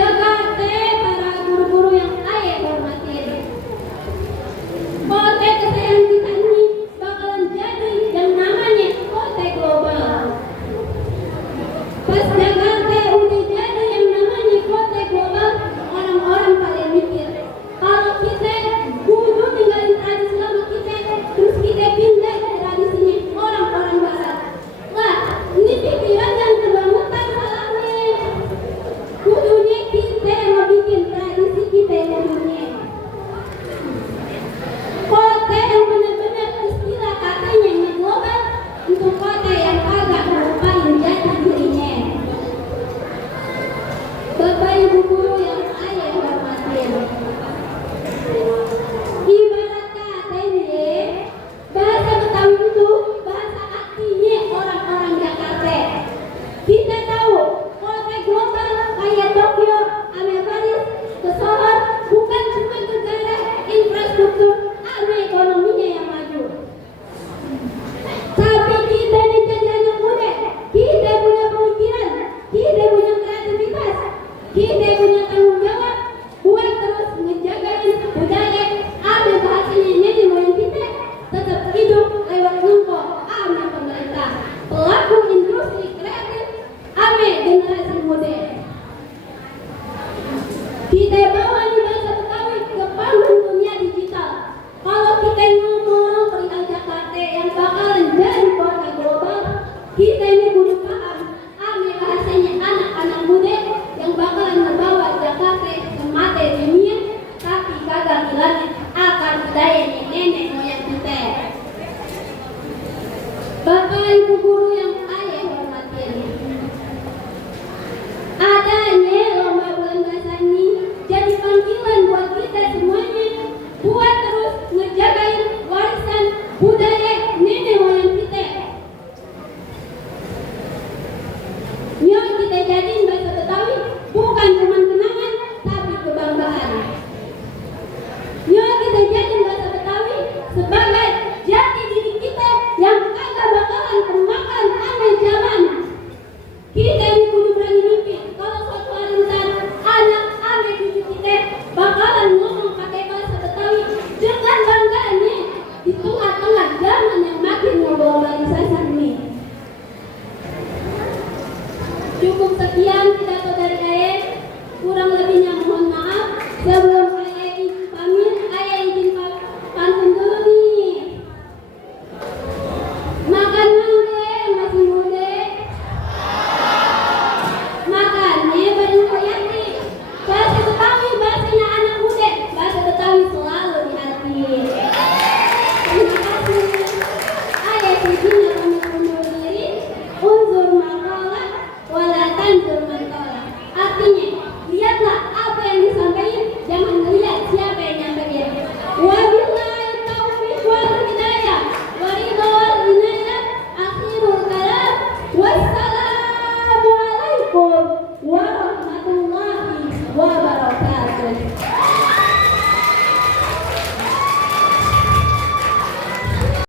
Jakarta, para guru-guru yang saya hormatin. Kota kesayangan kita ini bakalan jadi yang namanya kota global. Pas Jakarta udah jadi yang namanya kota global, orang-orang pada mikir kalau kita kudu tinggalin tradisi lama kita, terus kita pindah ke tradisinya orang-orang barat. Lah, ini pikiran yang kebangetan salahnya. Kudunya kita mau bikin tradisi kita yang dunia. Kota yang benar-benar istilah katanya yang global untuk kota yang agak melupain jati dirinya. Bapak Ibu guru yang saya hormatin, ibarat katanya bahasa Betawi itu bahasa aslinya orang-orang Jakarta. Kita tahu kota global kayak Tokyo, Paris, ke Seoul bukan cuma negara infrastruktur sama ekonominya yang maju. Tapi kita ini jadi anak muda, kita punya pemikiran, kita punya kreativitas, kita punya tanggung jawab buat terus ngejagain budaya sama bahasanya nenek moyang kita tetap hidup lewat numpuk sama pemerintah, pelaku industri kreatif sama generasi muda. Kita bawa nih bahasa Betawi ke panggung dunia digital. Kalau kita ngomong perihal Jakarta yang bakalan jadi kota global, kita ini kudu paham ame bahasanya anak-anak muda yang bakalan membawa Jakarta ke mata dunia, tapi kagak ngilangin akar budaya nenek moyang kita. Bapak Ibu guru yang saya hormatin, adanya lomba bulan bahasa ini jadi panggilan buat kita semuanya buat terus ngejagain warisan budaya nenek moyang kita. Yang kita jadiin bahasa Betawi bukan cuma kenangan tapi kebanggaan. Yang kita jadiin bahasa Betawi sebagai jati diri kita yang kagak bakalan kemakan sama zaman. Kita ini kudu berani mikir kalau suatu hari ntar anak sama cucu kita bakalan ngomong pakai bahasa Betawi dengan bangganya di tengah-tengah zaman yang makin globalisasi ini. Cukup sekian pidato dari saya, kurang lebihnya mohon maaf. Sebelum saya pamit, saya izin pantun dulu nih. Makan dulu deh, masih muda. Makannya bareng koyati. Bahasa Betawi bahasanya anak muda, bahasa Betawi selalu di hati. Terima kasih. Saya izin pamit undur diri. Unzur makalah wala tanzur mantola. Artinya, lihatlah apa yang disampaikan, jangan melihat siapa yang nyampaikan. Wabillahi taufiq wal hidayah. Waridho wal inayah. Akhirul kalam. Wassalamualaikum warahmatullahi wabarakatuh.